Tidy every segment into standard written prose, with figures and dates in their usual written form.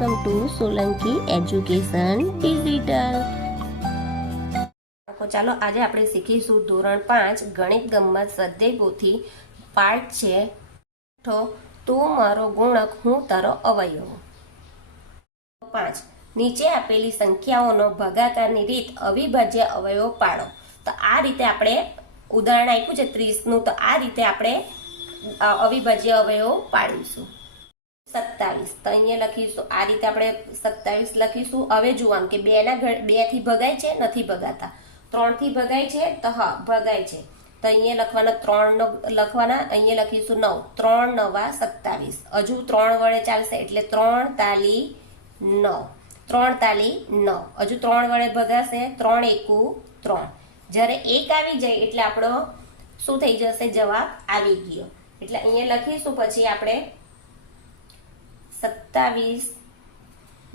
Welcome to Solanki education digital. ચાલો આજે આપણે શીખીશું ધોરણ 5 ગણિત ગમ્મત સ્વાધ્યાય પોથી પાઠ છે તો તું મારો ગુણક હું તારો અવયવ। 5 નીચે આપેલી સંખ્યાઓનો ભાગાકારની રીત અવિભાજ્ય અવયવો પાડો। તો આ રીતે આપણે ઉદાહરણ આપ્યું છે 30 નું, તો આ રીતે આપણે અવિભાજ્ય અવયવો પાડીશું। 27 તો અહીંયા લખીશું આ રીતે આપણે 27 લખીશું। હવે જોવાનું કે 2 થી ભગાય છે, નથી ભગાતા। 3 થી ભગાય છે તો હા ભગાય છે, તો અહીંયા લખવાના 3 લખવાના, અહીંયા લખીશું 9, 3 9 27। હજુ 3 વડે ચાલશે એટલે 3 તાલી 9, 3 તાલી 9। હજુ 3 વડે ભગાશે, 3 એકુ 3। જ્યારે 1 આવી જાય એટલે આપણો શું થઈ જશે, જવાબ આવી ગયો। એટલે અહીંયા લખીશું પછી આપણે 27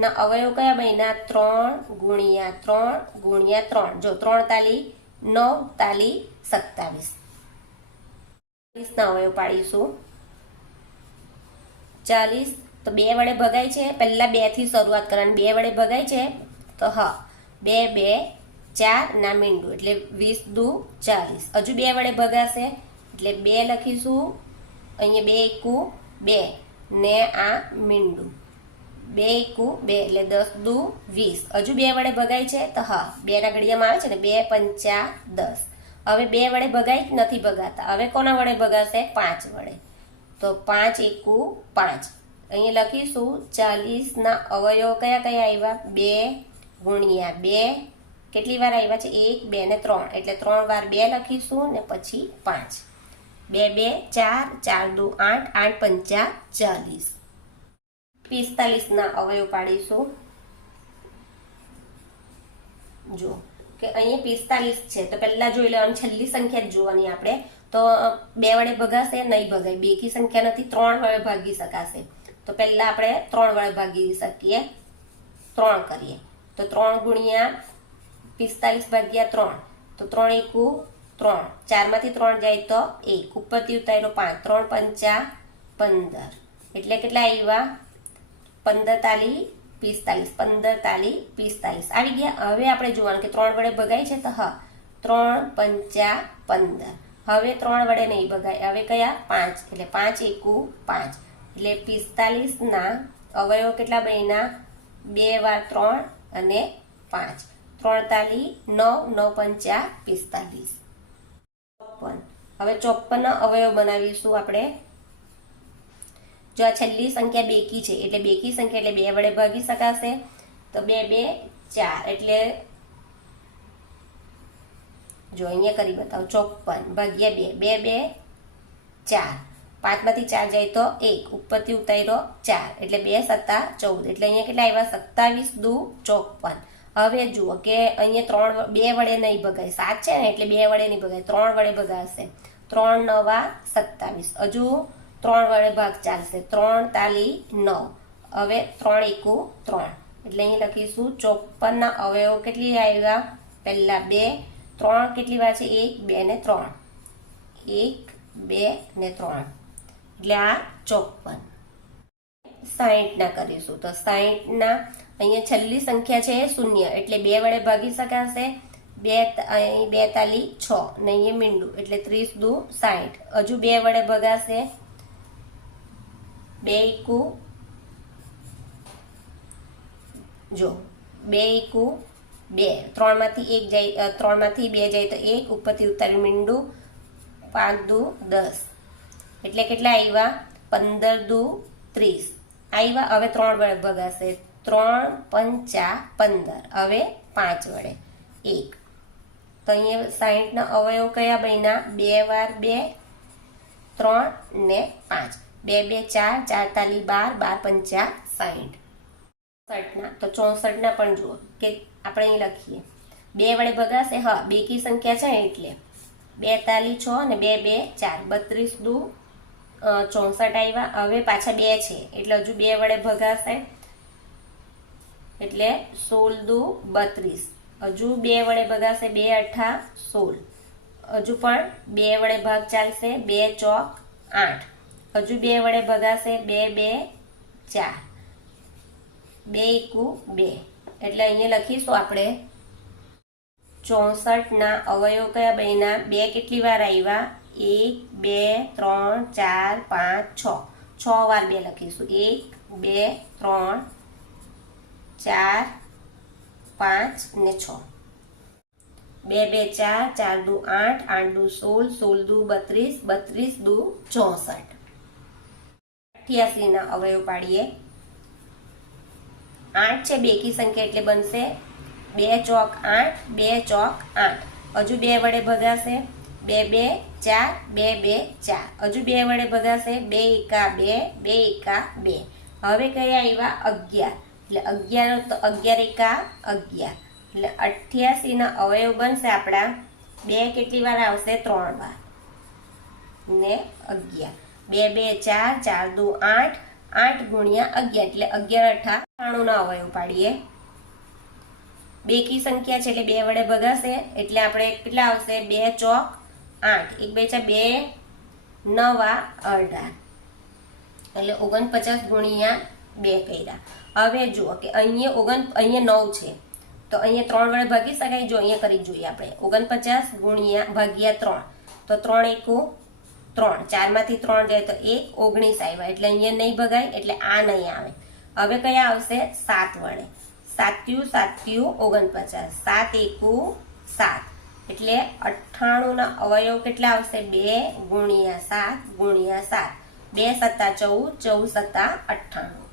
ના અવયવ કયા બન્યા, 3 ગુણ્યા 3 ગુણ્યા 3। જો 3 તાલી 9 તાલી 27। 40 ના અવયવ પાડીશું। 40 તો 2 વડે ભગાય છે, પહેલા 2 થી શરૂઆત કરવાની। 2 વડે ભગાય છે તો હા 2 2 4 ના મીંડું એટલે 20 દુ 40। હજુ 2 વડે ભગાશે એટલે 2 લખીશું, અહીંયા 2 એકુ 2 ને આ મીંડું 2 એકુ 2 એટલે 10 દુ 20। હજુ 2 વડે ભગાય છે તો હા 2 ના ઘડિયામાં આવે છે ને, 2 પંચા 10। હવે 2 વડે ભગાય નથી ભગાતા, હવે કોના વડે ભગાશે, 5 વડે, તો 5 એકુ 5। અહીંયા લખીશું 40 ના અવયવ કયા કયા આવ્યા, 2 ગુણ્યા 2 કેટલી વાર આવ્યા છે, 1 2 ને 3 એટલે 3 વાર 2 લખીશું ને પછી 5। 2 2 4, 4 દુ 8, 8 પંચા 40। 45 ના અવયવ પાડીશું। જો કે અહીંયા 45 છે તો પહેલા જોઈ લેવાની, છેલ્લી સંખ્યા જ જોવાની આપણે। તો 2 વડે ભગાશે, નહીં ભગાય, બેકી સંખ્યા નથી, 3 વડે ભાગી શકાશે। તો પહેલા આપણે 3 વડે ભાગી શકીએ, 3 કરીએ તો 3 ગુણ્યા 45 ભાગ્યા 3 તો 3 એકુ 3, 4 માંથી 3 જાય તો 1, ઉપરથી ઉતાર્યો 5, 3 પંચા 15 એટલે કેટલા આવ્યા, 15 તાલી 45, 15 તાલી 45 આવી ગયા। હવે આપણે જોવાનું કે 3 વડે ભગાય છે તો હા 3 પંચા 15। હવે 3 વડે નહીં ભગાય, હવે કયા 5 એટલે 5 એકુ 5 એટલે 45 ના અવયવ કેટલા બન્યા, 2 વાર 3 અને 5, 3 તાલી 9, 9 પંચા 45। 54 હવે 54 ના અવયવ બનાવીશું આપણે। જો આ છેલ્લી સંખ્યા બેકી છે એટલે બેકી સંખ્યા એટલે 2 વડે ભાગી શકાશે, તો 2 2 4 એટલે જો અહીંયા કરી બતાવો, 54 ભાગ્યા 2, 2 2 4, 5 માંથી 4 જાય તો 1, ઉપરથી ઉતાર્યો 4 એટલે 2 સત્તા 14 એટલે અહીંયા કેટલા આવ્યા, 27 દુ 54। હવે જુઓ કે અહીંયા 2 વડે નહીં ભગાય, 7 છે ને એટલે 2 વડે નહીં ભગાય, 3 વડે ભગાશે, 3 9 27। હજુ 3 વડે ભાગ ચાલશે, 3 તાલી 9, હવે 3 એકુ 3 એટલે અહીં લખીશું 54 ના અવયવ કેટલી આવ્યા, પહેલા 2, 3 કેટલી વાર છે, 1 2 ને 3, 1 2 ને 3 એટલે આ 54। 60 ના કરીશું તો 60 ના અહીંયા છેલ્લી સંખ્યા છે 0 એટલે 2 વડે ભાગી શકાશે, 2 તાલી 6 ને અહીંયા મીંડું એટલે 30 દુ 60। હજુ 2 વડે ભગાશે, 2 એકુ જો 2 એકુ 2, 3 માંથી 1 જાય, 3 માંથી 2 જાય તો 1, ઉપરથી ઉતાર્યું મીંડું, 5 દુ 10 એટલે કેટલા આવ્યા, 15 દુ 30 આવ્યા। હવે 3 વડે ભગાશે, 3 પંચા 15, હવે 5 વડે 1, તો અહીંયા 60 ના અવયવ કયા બન્યા, 2 વાર 2, 3 ને 5, 2 2 4, 4 તાલી 12, 12 પંચા 60। 64 ના તો 64 ના પણ જુઓ કે આપણે અહીં લખીએ, 2 વડે ભગાશે, હા બેકી સંખ્યા છે એટલે 2 તાલી 6 ને 2 2 4, 32 દુ 64 આવ્યા। હવે પાછા 2 છે એટલે હજુ 2 વડે ભગાશે એટલે 16 દુ 32, હજુ 2 વડે ભગાશે, 2 અઠા 16, હજુ પણ 2 વડે ભાગ ચાલશે, 2 ચોક 8, હજુ 2 વડે ભગાશે, 2 2 4, 2 એકુ 2 એટલે અહીંયા લખીશું આપણે 64 ના અવયવ કયા બન્યા? 2 કેટલી વાર આવ્યા? 1 2 3 4 5 6 6 વાર 2 લખીશું. 1 2 3 4 5 ને 6. 2 2 4 4 દુ 8 8 દુ 16 16 દુ 32 32 દુ 64. 88 ના અવયવ પાડીએ. 8 છે બેકી સંખ્યા એટલે બનશે 2 ચોક 8 2 ચોક 8. હજુ 2 વડે ભગાશે 2 2 4 2 2 4. હજુ 2 વડે ભગાશે 2 એકા 2 2 એકા 2. હવે કયા આવ્યા? 11 એટલે 11 તો 11 એકા 11 એટલે 88 ના અવયવ બનશે આપણા 2 કેટલી વાર આવશે? 3 વાર ને 11. 2 2 4 4 દુ 8 8 ગુણ્યા 11 એટલે 11 98 ના અવયવ પાડીએ. બેકી સંખ્યા છે એટલે 2 વડે ભગાશે એટલે આપણે કેટલા આવશે? 2 ચોક 8 1 2 4 2 9 18 એટલે 49 ગુણ્યા 2 કર્યા. હવે જુઓ કે અહીંયા 9 છે તો અહીંયા 3 વડે ભાગી શકાય. જો અહીંયા કરી જોઈએ આપણે 49 ગુણ્યા ભાગ્યા 3 તો 3 એકુ 3 4 માંથી 3 જાય તો 1 19 આવ્યા એટલે અહીંયા નહીં ભગાય એટલે આ નહીં આવે. હવે કયા આવશે? 7 વડે. 7 7 49 7 એકુ 7 એટલે 98 ના અવયવ કેટલા આવશે? 2 ગુણ્યા 7 ગુણ્યા 7 2 સત્તા 14 14 સત્તા 98.